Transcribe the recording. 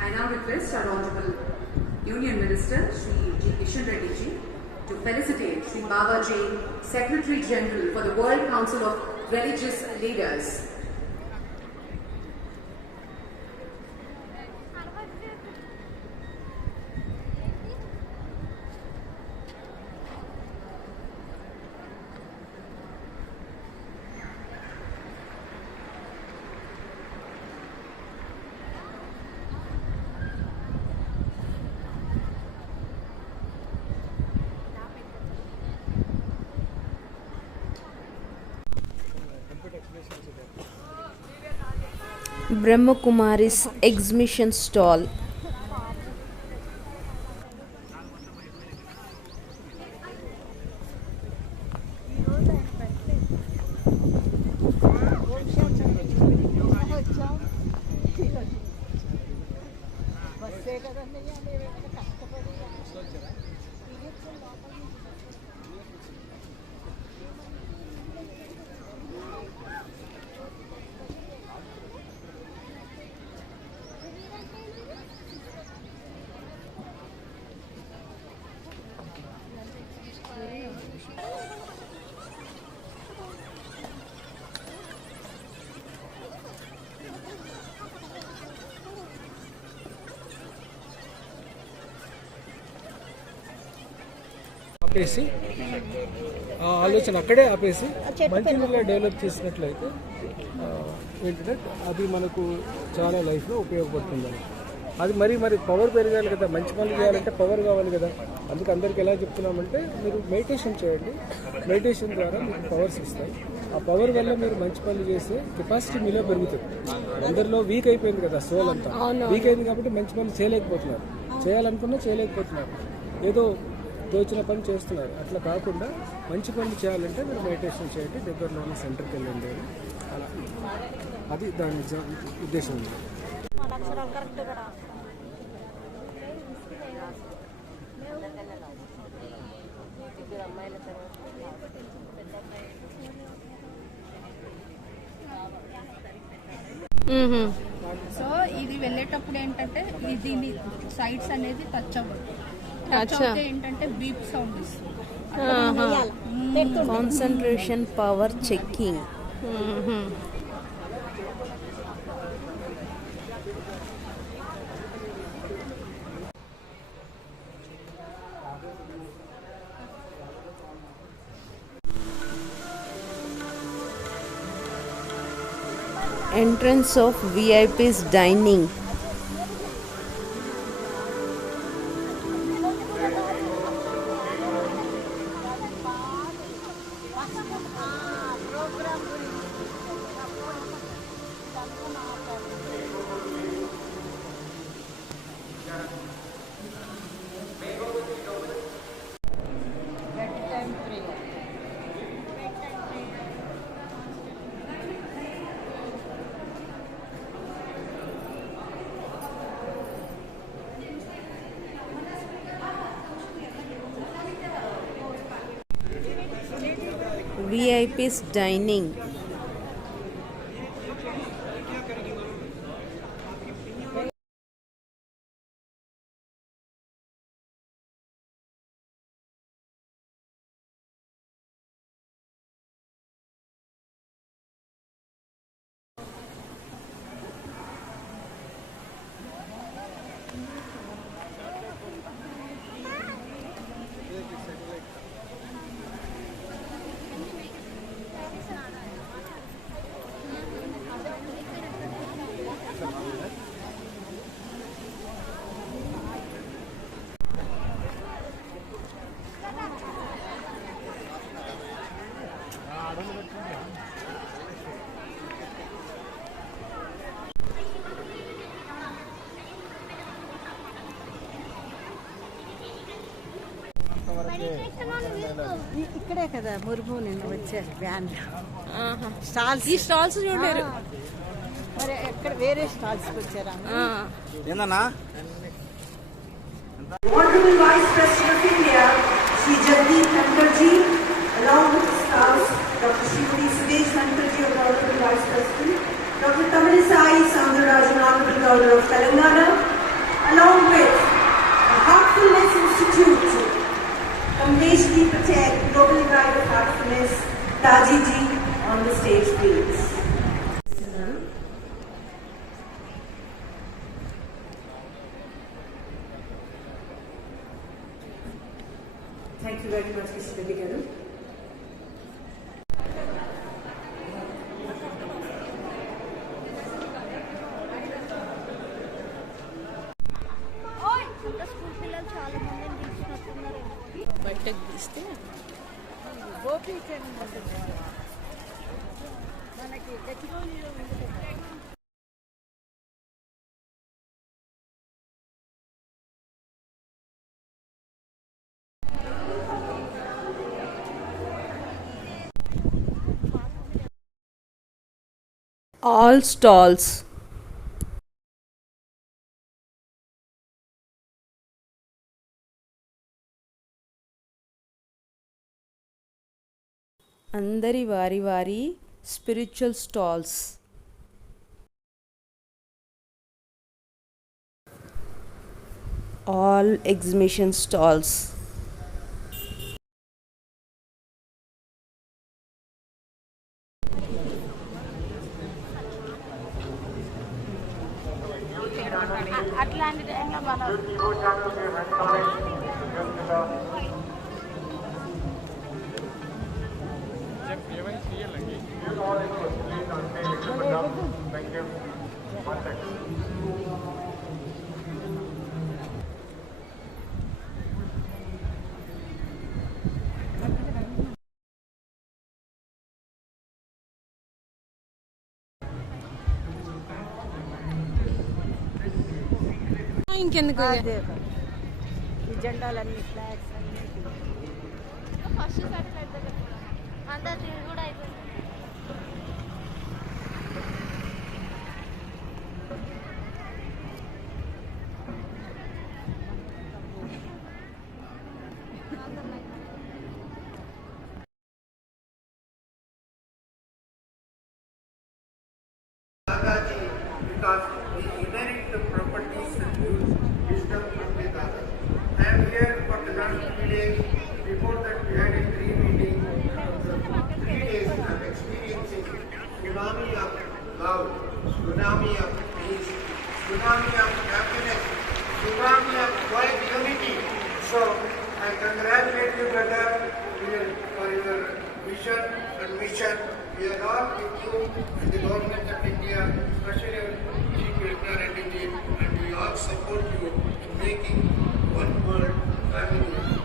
I now request our Honorable Union Minister, Shri G. Kishan Reddy ji, to felicitate Shri Baba Jain, Secretary General for the World Council of Religious Leaders. Brahma Kumari's exhibition stall. ఆపేసి ఆలోచన అక్కడే ఆపేసి మంచినీళ్ళ డెవలప్ చేసినట్లయితే ఏంటంటే అది మనకు చాలా లైఫ్లో ఉపయోగపడుతుందని. అది మరి పవర్ పెరగాలి కదా, మంచి పనులు చేయాలంటే పవర్ కావాలి కదా. అందుకు అందరికి ఎలా చెప్తున్నామంటే మీరు మెడిటేషన్ చేయండి, మెడిటేషన్ ద్వారా మీకు పవర్స్ ఇస్తాయి. ఆ పవర్ వల్ల మీరు మంచి పనులు చేసే కెపాసిటీ మీలో పెరుగుతుంది. అందరిలో వీక్ అయిపోయింది కదా, సోల్ అంతా వీక్ అయింది కాబట్టి మంచి పనులు చేయలేకపోతున్నారు, చేయాలనుకున్నా చేయలేకపోతున్నారు, ఏదో తోచిన పని చేస్తున్నారు. అట్లా కాకుండా మంచి పనులు చేయాలంటే మీరు మెడిటేషన్ చేయండి, దగ్గరలో ఉన్న సెంటర్కి వెళ్ళండి అని. అలా అది దాని ఉద్దేశం. సో ఇది వెళ్ళేటప్పుడు ఏంటంటే దీని సైడ్స్ అనేది టచ్ అవ్వదు. టచ్ అవుతే ఏంటంటే బీప్ సౌండ్ ఇస్తుంది. Concentration power checking. Entrance of VIP's dining. VIP's dining. ఇక్కడే కదా మురుము నుండి వచ్చారు వ్యాన్ స్టాల్స్. ఈ స్టాల్స్ చూడారు మరి ఎక్కడ వేరే స్టాల్స్ వచ్చారా? ఏందన్నా? Honorable Vice President of India, Shri Jagdeep Dhankhar ji, along with his spouse, Dr. Srimati Sudesh Dhankhar ji of the Honorable Vice President, Dr. Tamilisai Soundarajan, Honorable Governor of Telangana, along with the Heartfulness Institute, Kamlesh Ji Patel, Global Guide of Heartfulness, Taji Ji on the stage, please. Thank you very much, Mr. Devi Garu. School పిల్లలు చాలా మందిని తీసుకున్నారు. బయటకు తీస్తే మనకి గచ్చిబౌలిలో ఉంది కదా. all stalls. అందరి వారి వారి spiritual stalls. all exhibition stalls. అట్లాంటి టైంలో మనం ఇంకెందుకు అదే ఈ జెండాలన్నీ ఫ్లాగ్స్ అన్నీ ఫస్ట్ సారి పెడతారు అందరు తిరిగి కూడా అయిపోయింది. Because we inherit the properties and use wisdom from the Dada. I am here for the last 3 days. Before that, we had a 3 meeting. 3 days I am experiencing tsunami of love, tsunami of peace, tsunami of happiness, tsunami of quiet unity. So I congratulate you, brother, for your vision and mission. We are all with you and the government of India, especially our Chief Minister and we all support you in making one world family.